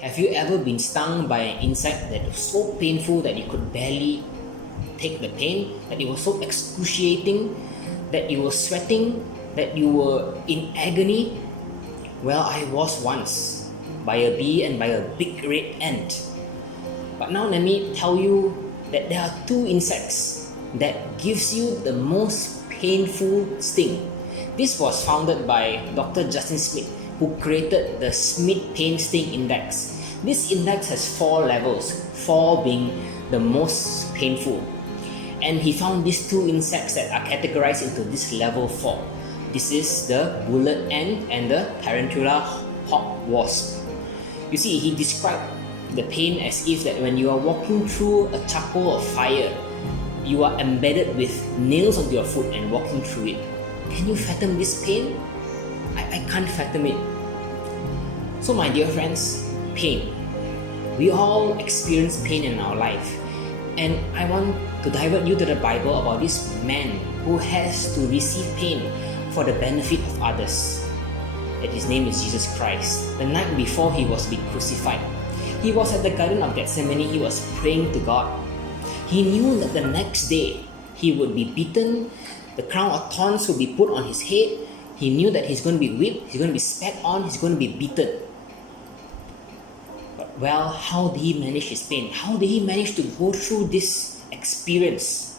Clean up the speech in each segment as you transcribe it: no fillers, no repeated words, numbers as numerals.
Have you ever been stung by an insect that was so painful that you could barely take the pain, that it was so excruciating, that you were sweating, that you were in agony? Well, I was once, by a bee and by a big red ant. But now let me tell you that there are two insects that gives you the most painful sting. This was founded by Dr. Justin Smith, who created the Smith Pain Sting Index. This index has 4 levels, 4 being the most painful. And he found these two insects that are categorized into this level 4. This is the bullet ant and the tarantula hawk wasp. You see, he described the pain as if that when you are walking through a charcoal of fire, you are embedded with nails onto your foot and walking through it. Can you fathom this pain? I can't fathom it. So my dear friends, pain. We all experience pain in our life. And I want to divert you to the Bible about this man who has to receive pain for the benefit of others. And his name is Jesus Christ. The night before he was being crucified, he was at the Garden of Gethsemane. He was praying to God. He knew that the next day he would be beaten, the crown of thorns would be put on his head. He knew that he's going to be whipped, he's going to be spat on, he's going to be beaten. But well, how did he manage his pain? How did he manage to go through this experience?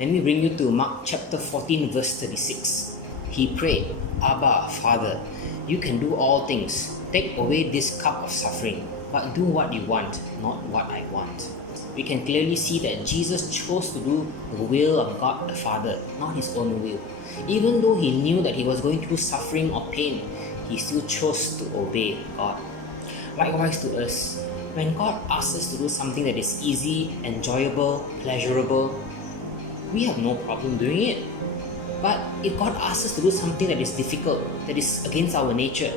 Let me bring you to Mark chapter 14 verse 36. He prayed, Abba, Father, you can do all things. Take away this cup of suffering, but do what you want, not what I want. We can clearly see that Jesus chose to do the will of God the Father, not his own will. Even though he knew that he was going through suffering or pain, he still chose to obey God. Likewise to us, when God asks us to do something that is easy, enjoyable, pleasurable, we have no problem doing it. But if God asks us to do something that is difficult, that is against our nature,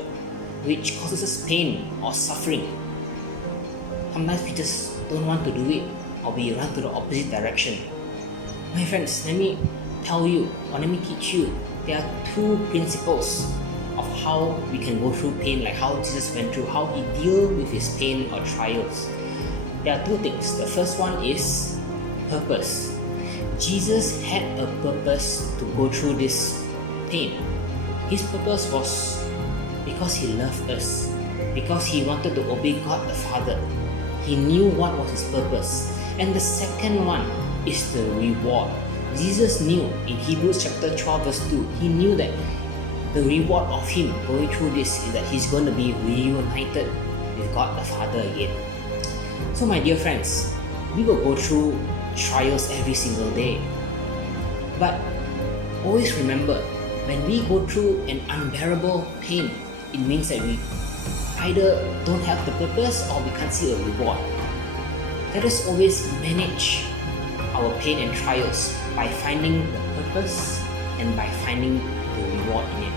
which causes us pain or suffering, sometimes we just don't want to do it, or we run to the opposite direction. My friends, let me tell you, or let me teach you, there are 2 principles of how we can go through pain, like how Jesus went through, how he dealt with his pain or trials. There are 2 things. The first one is purpose. Jesus had a purpose to go through this pain. His purpose was because he loved us, because he wanted to obey God the Father. He knew what was his purpose. And the second one is the reward. Jesus knew in Hebrews chapter 12 verse 2, he knew that the reward of him going through this is that he's going to be reunited with God the Father again. So my dear friends, we will go through trials every single day. But always remember, when we go through an unbearable pain, it means that we either don't have the purpose or we can't see a reward. Let us always manage our pain and trials by finding the purpose and by finding the reward in it.